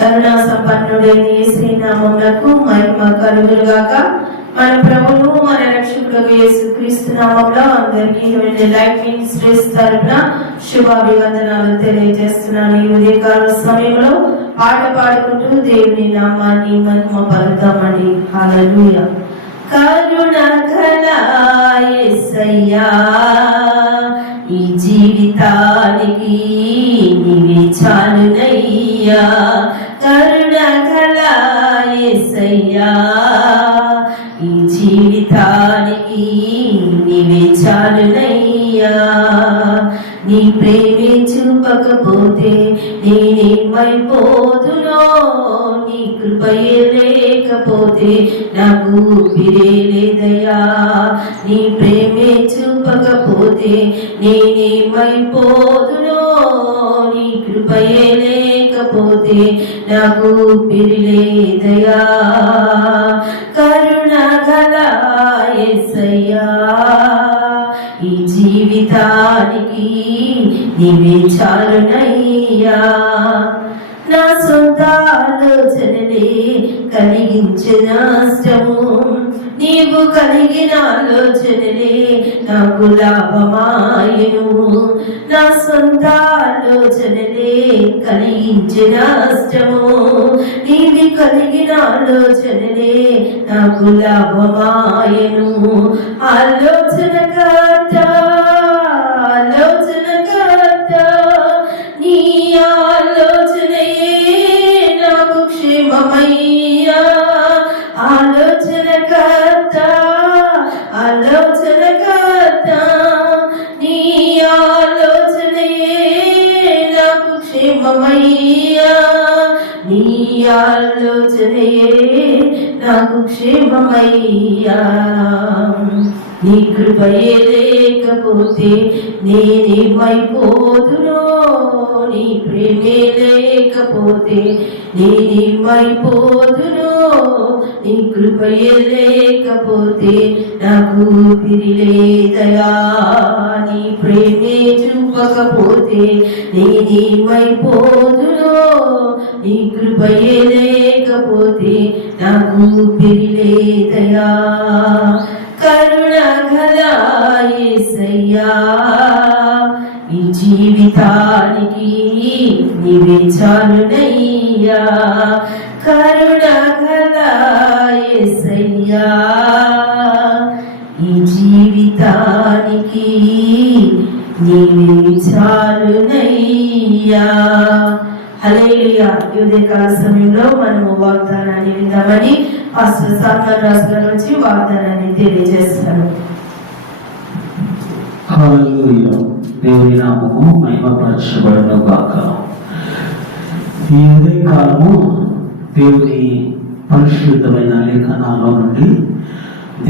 కరుణా సంపన్నుడైన యేసు నామమునకు మహిమ కలుగులుగాక మన ప్రభువు మన రక్షకుడు యేసు క్రీస్తు నామంలో అందరికీ లైఫ్ మినిస్ట్రీస్ తరపున శుభాభివందనాలు తెలియజేస్తున్నాను. ఈ ఉదయకాల సమయంలో పాట పాడుకుంటూ దేవుని నామాన్ని మహిమ పలుతామండి హాలూయ కరుణ యేసయ్యా ఈ జీవితానికి నీవే చాలునయ్యా. కరుణ యేసయ్యా ఈ జీవితానికి నీవే చాలునయ్యా. నీ ప్రేమే చూపకపోతే నేనేమైపోదునో? నీ కృపయే లేకపోతే నాకు ఊపిరే లేదయా నీ ప్రేమే చూపకపోతే నేనేమైపోదునో? నీ కృపయే లేకపోతే నాకు ఊపిరి లేదయా కరుణ గల ఈ జీవితానికి నీవే చాలునయ్యా నా సొంత ఆలోచనలే కలిగించిన నష్టము నీవు కలిగిన ఆలోచనలే నాకు లాభమాయను. నా సొంత ఆలోచనలే కలిగించిన నష్టము నీది కలిగిన ఆలోచనలే నాకు లాభమాయను. ఆలోచన కర్త ఆలోచన కర్త నీ ఆలోచనయే నాకు క్షేమమయ్యా నీ కృపయే లేకపోతే నేనేమైపోదునో నీ ప్రేమే లేకపోతే నేనేమైపోదునో నీ కృపయే లేకపోతే నాకు తిరిలేదయా నీ ప్రేమే చూపకపోతే నేనేమైపోదునో నీ కృపయే లేకపోతే నాకు తిరిలేదయా లేదయా కరుణ ఈ జీవితానికి నీవే చాలునయ్యా. కరుణ యేసయ్యా ఈ జీవితానికి నీవే చాలునయ్యా. హల్లెలూయా. ఉదయకాల సమయంలో మనము వాగ్దానాన్ని విందామని పాస్టర్ సాత్వర్ రాజు గారు వాగ్దానాన్ని తెలియజేస్తారు. హల్లెలూయా. దేవుని నామము మహిమపరచబడును గాక. ఈ ఉదయ కాలము దేవుని పరిశుద్ధమైన లేఖనాల్లో నుండి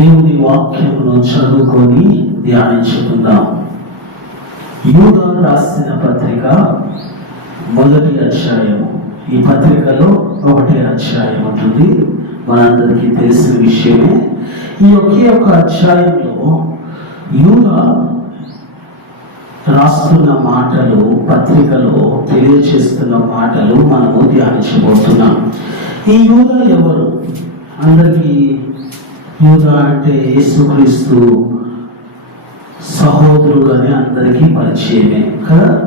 దేవుని వాక్యమును చదువుకొని ధ్యానించుకుందాం. యూదా రాసిన పత్రిక మొదటి అధ్యాయము. ఈ పత్రికలో ఒకటే అధ్యాయం ఉంటుంది. మనందరికీ తెలిసిన విషయమే. ఈ ఒకే ఒక అధ్యాయంలో యూదా రాస్తున్న మాటలు పత్రికలో తెలియచేస్తున్న మాటలు మనము ధ్యానించబోతున్నాం. ఈ యూద ఎవరు? అందరికీ యూద అంటే యేసుక్రీస్తు సహోదరుడు అని అందరికీ పరిచయమే. కదా?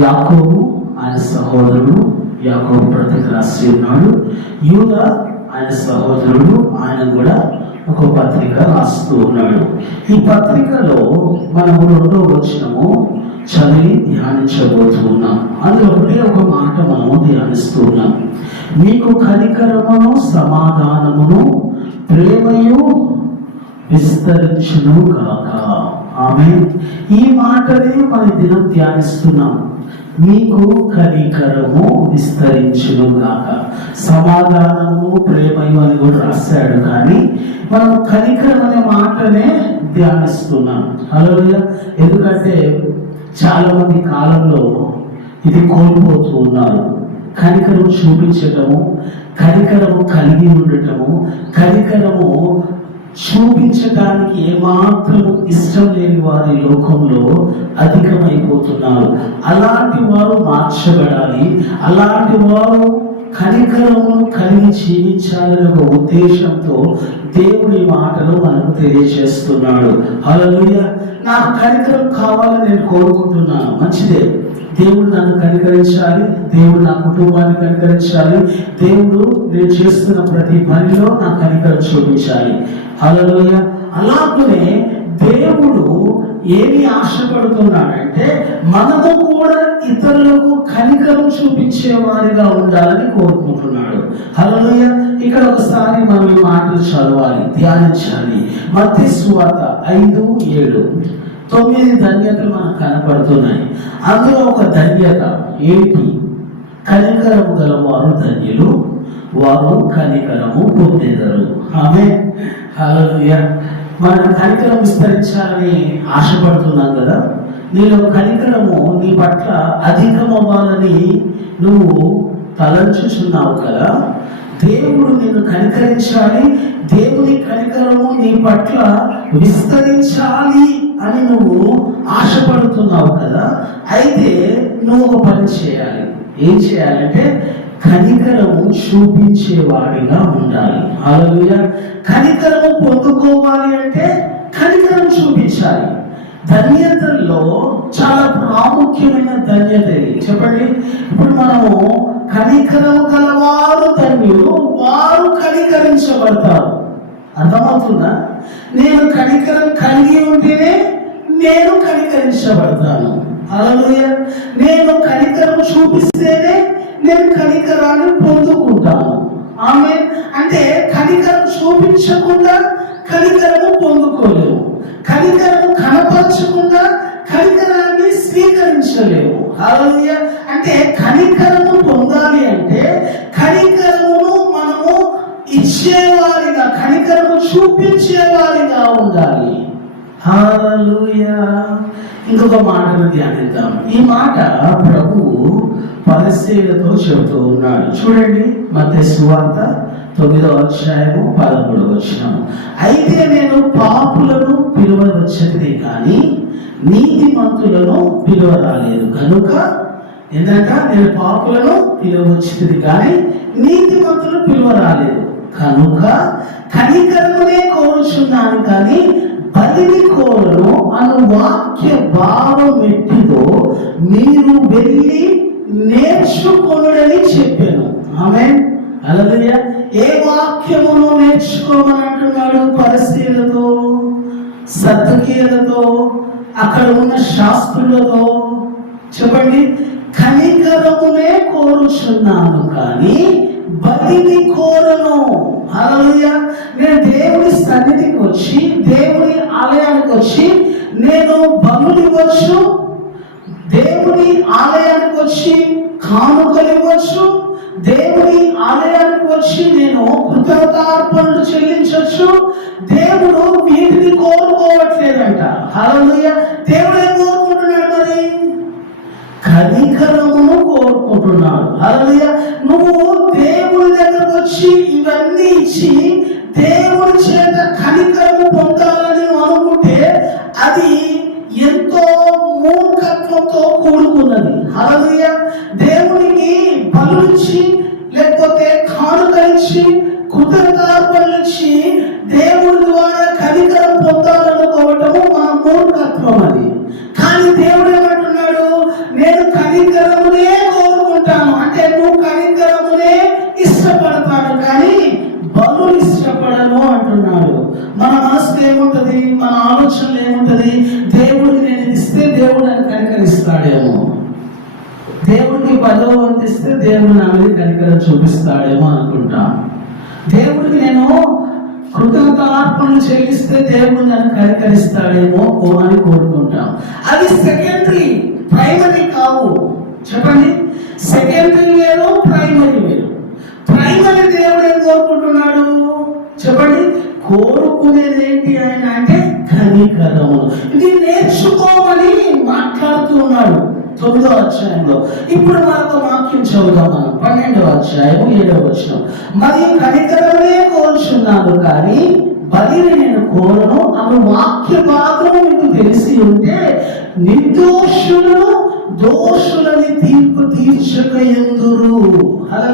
యాకోబు ఆయన సహోదరుడు యాకోబు ప్రతికి రాసి ఉన్నాడు. యూద ఆయన సహోదరుడు ఆయన కూడా ఒక పత్రిక రాస్తూ ఉన్నాడు. ఈ పత్రికలో మనము రెండో వచ్చినము చదివి ధ్యానించబోతున్నాం అందులో ఒకటే ఒక మాట మనము ధ్యానిస్తూ ఉన్నాం. మీకు కనికరమును సమాధానమును ప్రేమయు విస్తరించును కాక ఆమె ఈ మాటనే మన దినం ధ్యానిస్తున్నాం. మీకు కనికరము విస్తరించును గాక సమాధానము ప్రేమయు అని కూడా రాశాడు కానీ మనం కనికరం అనే మాటనే ధ్యానిస్తున్నాం. అలా ఎందుకంటే చాలా మంది కాలంలో ఇది కోల్పోతూ ఉన్నారు. కనికరం చూపించటము కనికరము కలిగి ఉండటము కనికరము చూపించడానికి ఏమాత్రం ఇష్టం లేని వారి లోకంలో అధికమైపోతున్నారు. అలాంటి వారు మార్చబడాలి. అలాంటి వారు కనికరము కలిగి జీవించాలనే ఒక ఉద్దేశంతో దేవుడి మాటలు మనకు తెలియజేస్తున్నాడు. అలా నాకు కనికరం కావాలని నేను కోరుకుంటున్నాను. మంచిదే. దేవుడు నన్ను కనికరించాలి దేవుడు నా కుటుంబాన్ని కనికరించాలి దేవుడు నేను చేస్తున్న ప్రతి పనిలో నా కనికరం చూపించాలి. అలలోయ అలాగనే దేవుడు ఏమి ఆశపడుతున్నాడంటే మనకు కూడా ఇతరులకు కనికరం చూపించే వారిగా ఉండాలని కోరుకుంటున్నాడు. హలోయ ఇక్కడ ఒకసారి మనం మాటలు చదవాలి ధ్యానించాలి. మధ్య స్వాత ఐదు ఏడు. తొమ్మిది ధన్యతలు మనకు కనపడుతున్నాయి. అందులో ఒక ధన్యత ఏంటి? కనికరము గలవారు ధన్యులు వారు కనికరము పొందేదరు. ఆమె హల్లెలూయ. మనం కనికరం విస్తరించాలని ఆశపడుతున్నాం కదా? నీలో కనికరము నీ పట్ల అధికమవ్వాలని నువ్వు తలంచుచున్నావు కదా? దేవుడు నిన్ను కనికరించాలి. దేవుని కనికరము నీ పట్ల విస్తరించాలి అని నువ్వు ఆశపడుతున్నావు కదా. అయితే నువ్వు ఒక పని చేయాలి. ఏం చేయాలంటే కనికరము చూపించేవాడిగా ఉండాలి. అలా కనికరము పొందుకోవాలి అంటే కనికరం చూపించాలి. ధన్యతల్లో చాలా ప్రాముఖ్యమైన ధన్యత ఇది. చెప్పండి. ఇప్పుడు మనము కనికరము కలవారు ధన్యులు వారు కనికరించబడతారు అర్థమవుతుందా? నేను కనికరం కలిగి ఉంటేనే నేను కనికరించబడతాను అలలుయ నేను కనికరం చూపిస్తేనే నేను కనికరాన్ని పొందుకుంటాను. ఆమె అంటే కనికరం చూపించకుండా కనికరము పొందుకోలేము. కనికరము కనపరచకుండా కనికరాన్ని స్వీకరించలేము. అలలుయ అంటే కనికరము పొందాలి అంటే కనికరమును మనము ఇచ్చేవారిగా కనికరము చూపించేవారిగా ఉండాలి హల్లెలూయా ఇంకొక మాటను ధ్యానిద్దాం. ఈ మాట ప్రభువు పరిశీలతో చెబుతూ ఉన్నాడు. చూడండి మధ్య సువార్త తొమ్మిదో అధ్యాయము పదమూడవ వచ్చిన అయితే నేను పాపులను పిలువవచ్చది కానీ నీతిమంతులను పిలువరాలేదు. కనుక ఎందుకంటే నేను పాపులను పిలువచ్చింది కానీ నీతిమంతులు పిలువరాలేదు. కనుక కనికరమునే వెళ్ళి నేర్చుకోడని చెప్పాను. ఆమె అలదయ ఏ వాక్యమును నేర్చుకోమని అంటున్నాడు? పరిశీలతో సత్తుకీయులతో అక్కడ ఉన్న శాస్త్రులతో. చెప్పండి. కనికరమునే కోరుచున్నాను కానీ బలిని కోరను. హల్లెలూయా. నేను దేవుని సన్నిధికి వచ్చి దేవుని ఆలయానికి వచ్చి నేను బలులు ఇవ్వచ్చు దేవుని ఆలయానికి వచ్చి కానుకలు ఇవ్వచ్చు. దేవుని ఆలయానికి వచ్చి నేను కృతజ్ఞతార్పణలు చెల్లించవచ్చు. దేవుడు వీటిని కోరుకోవట్లేదంట. హలోయ దేవుడు ఏం కోరుకుంటున్నాడు మరి? కనికరమును కోరుకుంటున్నాడు. హలోయ నువ్వు దేవుని దగ్గరకు వచ్చి ఇవన్నీ ఇచ్చి దేవుని చేత కనికరము పొందాలని అనుకుంటే అది ఎంతో మూర్ఖత్వంతో కూడుకున్నది. హల్లెలూయా. దేవునికి బలుచి లేకపోతే కానుకలిచ్చి కృతజ్ఞతార్పణలిచ్చి దేవుడి ద్వారా కనికరం చూపిస్తాడేమో అనుకుంటా. దేవుడికి నేను కృతజ్ఞతార్పణలు చెల్లిస్తే దేవుడు నన్ను కనికరిస్తాడేమో అని కోరుకుంటాం. అది సెకండరీ ప్రైమరీ కావు. చెప్పండి. సెకండరీ వేరు ప్రైమరీ వేరు. ప్రైమరీ దేవుడు ఏం కోరుకుంటున్నాడు? చెప్పండి. కోరుకునేది ఏంటి ఆయన అంటే కనికరము. ఇది నేర్చుకోమని మాట్లాడుతూ ఉన్నాడు. తొమ్మిదో అధ్యాయంలో ఇప్పుడు మరొక వాక్యం చదువుతాం మనం పన్నెండవ అధ్యాయం ఏడవ వచ్చిన మరి కనికరమే కోరుచున్నాను కానీ బలిని నేను కోరను అను వాక్య భాగం మీకు తెలిసి ఉంటే నిర్దోషులను దోషులని తీర్పు తీర్చక ఎందురు అలా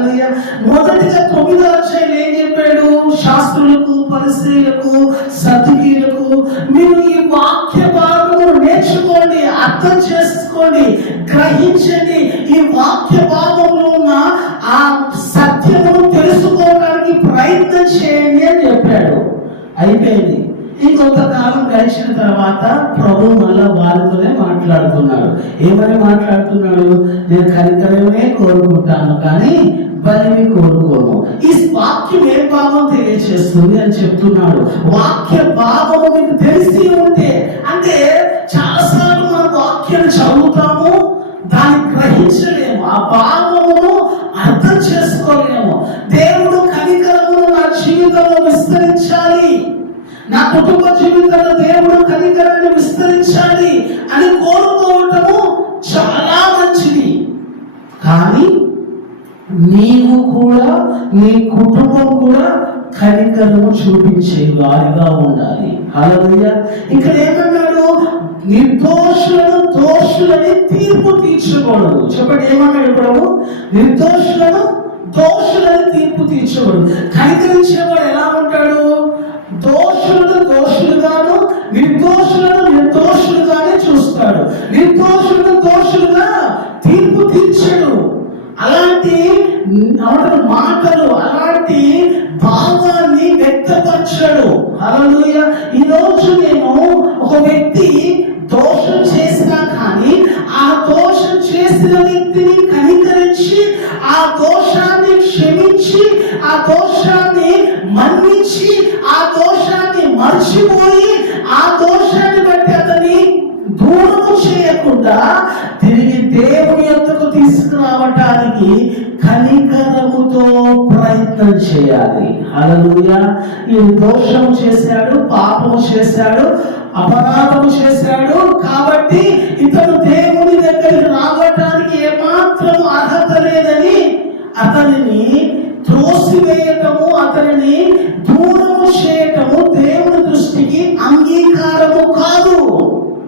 మొదటిగా తొమ్మిదో అధ్యాయం ఏం చెప్పాడు? శాస్త్రులకు పరిశీలకు సతికీలకు మీరు ఈ వాక్య భాగం నేర్చుకోండి అర్థం చేసుకోండి గ్రహించండి. ఈ వాక్య భాగంలో ఉన్న ఆ సత్యమును తెలుసుకోవడానికి ప్రయత్నం చేయండి అని చెప్పాడు. అయిపోయింది. ఇంకొంతకాలం గడిచిన తర్వాత ప్రభు మళ్ళా వారితోనే మాట్లాడుతున్నాడు ఏమని మాట్లాడుతున్నాడు? నేను కనికరమే కోరుకుంటాను కానీ బలిని కోరుకోను. ఈ వాక్యం ఏ భావం తెలియచేస్తుంది అని చెప్తున్నాడు. వాక్య భావము మీకు తెలిసి ఉంటే అంటే చాలాసార్లు మనం వాక్యాన్ని చదువుతాము దాన్ని గ్రహించలేము ఆ భావమును అర్థం చేసుకోలేము. దేవుడు కనికరమును నా జీవితంలో విస్తరించాలి. నా కుటుంబ జీవితంలో దేవుడు కనికరాన్ని విస్తరించాలి అని కోరుకోవటము చాలా మంచిది. కానీ నీవు కూడా నీ కుటుంబం కూడా కనికరము చూపించే వారిగా ఉండాలి. హల్లెలూయా. ఇక్కడ ఏమన్నాడు? నిర్దోషులను దోషులని తీర్పు తీర్చకూడదు చెప్పండి ఏమన్నాడు ప్రభు నిర్దోషులను దోషులని తీర్పు తీర్చకూడదు కనికరించేవాడు ఎలా ఉంటాడు? దోషులను దోషులుగాను నిర్దోషులను నిర్దోషులుగానే చూస్తాడు. నిర్దోషులను దోషులుగా తీర్పు తీర్చడు. అలాంటి ఏమంటారు మాటలు అలాంటి భావాన్ని వ్యక్తపరచడు. హల్లెలూయా. ఈ రోజు నేను ఒక వ్యక్తి దోషం చేసినా కానీ ఆ దోషం చేసిన వ్యక్తిని కనికరించి ఆ దోషాన్ని క్షమించి ఆ దోషాన్ని మన్నించి చేయాలి. హల్లెలూయా. ఈ దోషం చేశాడు పాపం చేశాడు అపరాధము చేశాడు. కాబట్టి ఇతను దేవుని దగ్గరికి రావటానికి ఏమాత్రం అర్హత లేదని అతనిని త్రోసివేయటము అతనిని దూరము చేయటము దేవుని దృష్టికి అంగీకారము కాదు.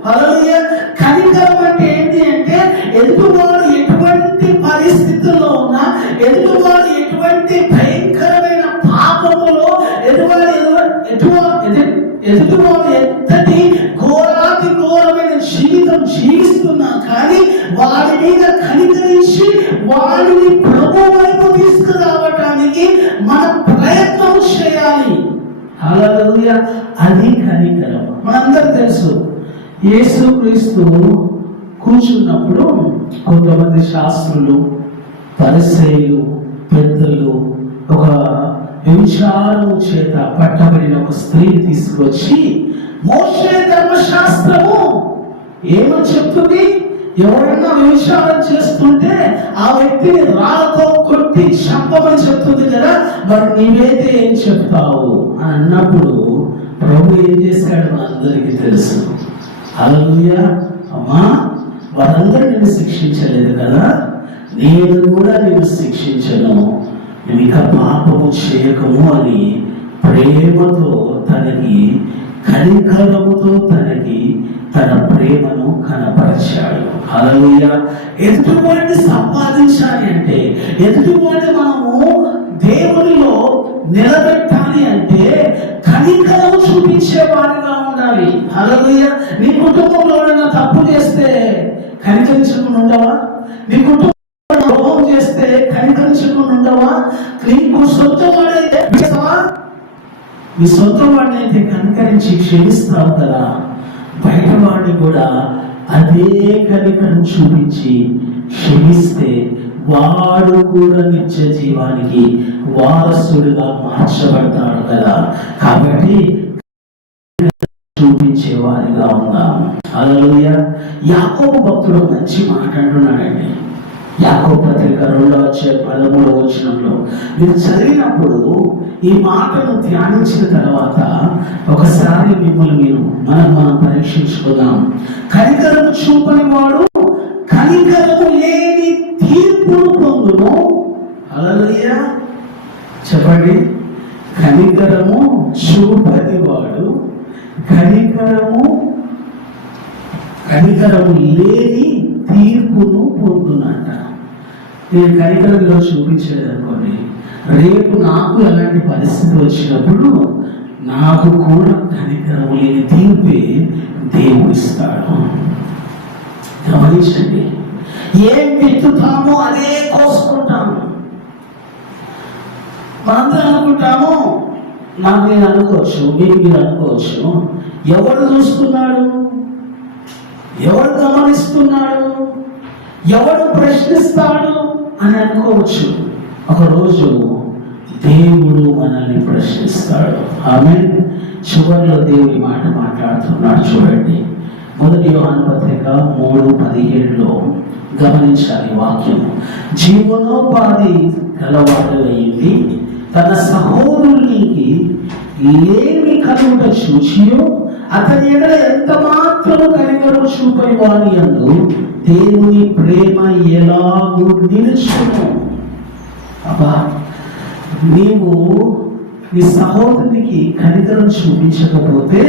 హల్లెలూయా. కనికరం అంటే ఏంటి అంటే ఎదుటివాడు ఎటువంటి పరిస్థితుల్లో ఉన్నా ఎందుకు ఎదుటివాడు ఎంతటి ఘోరాతి ఘోరమైన జీవితం జీవిస్తున్నా కానీ వాడి మీద కనికరించి వాడిని ప్రభు వైపు తీసుకురావటానికి మన ప్రయత్నం చేయాలి. హల్లెలూయా. అది కనికరం. మనందరూ తెలుసు యేసు క్రీస్తు కూర్చున్నప్పుడు కొంతమంది శాస్త్రులు పరిసయులు పెద్దలు ఒక వ్యభిచారము చేత పట్టబడిన ఒక స్త్రీని తీసుకొచ్చి మోషే ధర్మశాస్త్రము ఏమని చెప్తుంది? ఎవరన్నా వ్యభిచారం చేస్తుంటే ఆ వ్యక్తిని రాళ్ళతో కొట్టి చంపమని చెప్తుంది కదా మరి నీవైతే ఏం చెప్తావు? అని అన్నప్పుడు ప్రభు ఏం చేశాడు అందరికీ తెలుసు. హల్లెలూయా! అమ్మా వారందరూ నిన్ను శిక్షించలేదు కదా? నేను కూడా నిన్ను శిక్షించను. ఇక పాపము చేయకము అని ప్రేమతో తనకి కనికరముతో తనకి తన ప్రేమను కనపరిచాడు. హల్లెలూయా. ఎదుటివాడిని సంపాదించాలి అంటే ఎదుటివాడిని మనము దేవునిలో నిలబెట్టాలి అంటే కనికరం చూపించే వారిగా ఉండాలి. హల్లెలూయా. నీ కుటుంబంలో తప్పు చేస్తే కనికరించకుండా ఉండవా? నీ కుటుంబం సొంత వాడైతే నీ సొంత వాడిని అయితే క్షమిస్తావు కదా. బయట వాడిని కూడా అదే కనికరం చూపించి క్షమిస్తే వాడు కూడా నిత్య జీవానికి వారసుడిగా మార్చబడతాడు కదా. కాబట్టి చూపించే వారిగా ఉందాం అలలోయ యాకోబు భక్తుడు మంచి మాట్లాడుతున్నాడండి యాకో పత్రిక రెండవ వచ్చే పదమూడవ వచనంలో మీరు చదివినప్పుడు ఈ మాటను ధ్యానించిన తర్వాత ఒకసారి మిమ్మల్ని మీరు మనం మనం పరీక్షించుకుందాం. కనికరం చూపని వాడు కనికరము లేని తీర్పును పొందును అలలయ్యా చెప్పండి. కనికరము చూపని వాడు కనికరము కనికరము లేని తీర్పును పొందునంట. నేను కనికరంలో చూపించలేదు అనుకోండి రేపు నాకు ఎలాంటి పరిస్థితి వచ్చినప్పుడు నాకు కూడా కనికరం లేని తీర్పే దేవుడు ఇస్తాడు. గమనించండి. ఏం విత్తుతామో అదే కోసుకుంటాము. మనందరం అనుకుంటాము నాకు నేను అనుకోవచ్చు మీరు మీరు అనుకోవచ్చు. ఎవడు చూస్తున్నాడు? ఎవడు గమనిస్తున్నాడు? ఎవడు ప్రశ్నిస్తాడు అని అనుకోవచ్చు. ఒకరోజు దేవుడు మనల్ని ప్రశ్నిస్తాడు. ఆమె చివరిలో దేవుడి మాట మాట్లాడుతున్నాడు చూడండి. మొదటి యోహాన్ పత్రిక మూడు పదిహేడులో గమనించాలి వాక్యం. జీవనోపాధి గలవాడు అయింది. తన సహోదరునికి లేమి కలుగుట చూచియో అతని ఎడల ఎంత మాత్రము కనికరం చూపని వాని అందు దేవుని ప్రేమ ఎలాగూ నిలుచును. అబ్బా నీవు నీ సహోదరునికి కనికరం చూపించకపోతే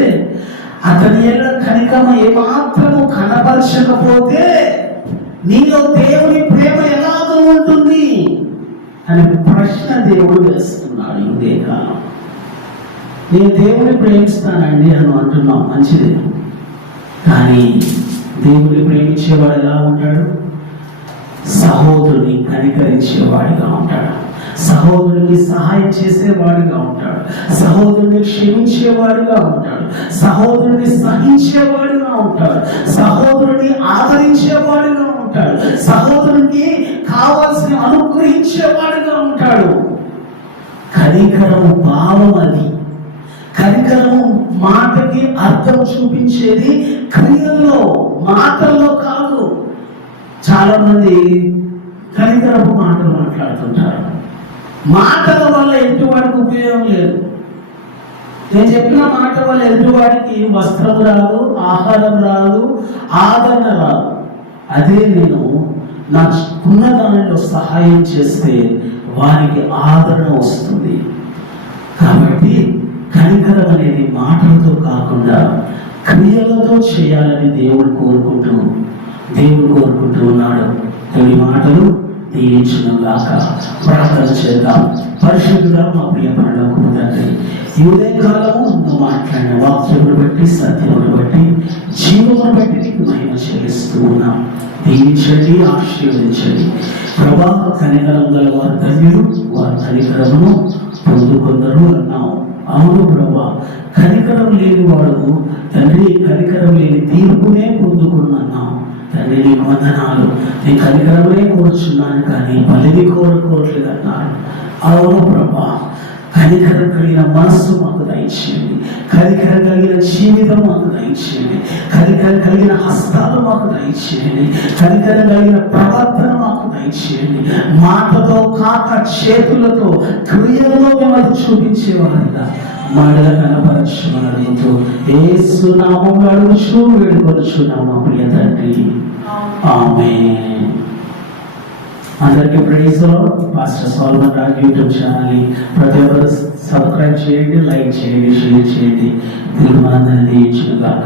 అతని ఎడల కనికరం ఏమాత్రము కనపరచకపోతే నీలో దేవుని ప్రేమ ఎలాగో ఉంటుంది అని ప్రశ్న దేవుడు వేస్తున్నాడు ఇదే కాలం. నేను దేవుని ప్రేమిస్తానండి అని అంటున్నాం మంచిది. కానీ దేవుని ప్రేమించేవాడు ఎలా ఉంటాడు? సహోదరుని కనికరించేవాడిగా ఉంటాడు. సహోదరుని సహాయం చేసేవాడిగా ఉంటాడు. సహోదరుని క్షమించేవాడిగా ఉంటాడు. సహోదరుని సహించేవాడిగా ఉంటాడు. సహోదరుని ఆదరించేవాడిగా ఉంటాడు. సహోదరునికి కావాల్సిన అనుగ్రహించేవాడిగా ఉంటాడు. కనికరం భావం అది. కనికరము మాటకి అర్థం చూపించేది క్రియల్లో మాటల్లో కాదు. చాలా మంది కనికరపు మాటలు మాట్లాడుతుంటారు. మాటల వల్ల ఎదుటివాడికి ఉపయోగం లేదు. నేను చెప్పిన మాట వల్ల ఎదుటివాడికి వస్త్రం రాదు ఆహారం రాదు ఆదరణ రాదు. అదే నేను నా ఉన్న దానిలో సహాయం చేస్తే వారికి ఆదరణ వస్తుంది. కాబట్టి కనికరం అనేది మాటలతో కాకుండా క్రియలతో చేయాలని దేవుడు కోరుకుంటూ దేవుడు కోరుకుంటూ ఉన్నాడు. దేవుడి మాటలు దీవించడం గాక ప్రార్థన చేద్దాం. పరిశుద్ధుడా మా ప్రియ పనులకు తండ్రి ఈ కాలము నువ్వు మాట్లాడిన వాక్యమును బట్టి సత్యమును బట్టి జీవమును బట్టి నీకు మహిమ చెల్లిస్తూ ఉన్నాం. దీవించండి ఆశీర్వదించండి. ప్రభా కనికరం గల వారు ధన్యులు వారి కనికరమును పొందుకొందరు అన్నావు. అవును ప్రభా కనికరం లేని వాడు తండ్రి కనికరం లేని తీర్పునే పొందుకున్నాను. తండ్రి నీ వందనాలు. నీ కనికరమే కోరుచున్నాను కానీ బలిని కోరుకోవట్లేదు అన్నాడు అవును ప్రభా కనికరం కలిగిన మనస్సు మాకు దయచేయండి. కనికరం కలిగిన జీవితం మాకు దయచేయండి. కనికరం కలిగిన హస్తాలు మాకు దయచేయండి. కనికరం కలిగిన ప్రవర్తన మాకు దయచేయండి. మాటతో కాక చేతులతో క్రియలలో మేము చూపించేవారిగా మాటల కనపరచమని అడుగుతూ ఏసు నామం అడుగుచు వేడుకొచ్చున్నాము ప్రియ తండ్రి. ఆమె అందరికీ prize master Solomon Raj YouTube channel ప్రతి ఒక్కరు సబ్స్క్రైబ్ చేయండి లైక్ చేయండి షేర్ చేయండి. దేవుడు మనందరినీ దీవించును గాక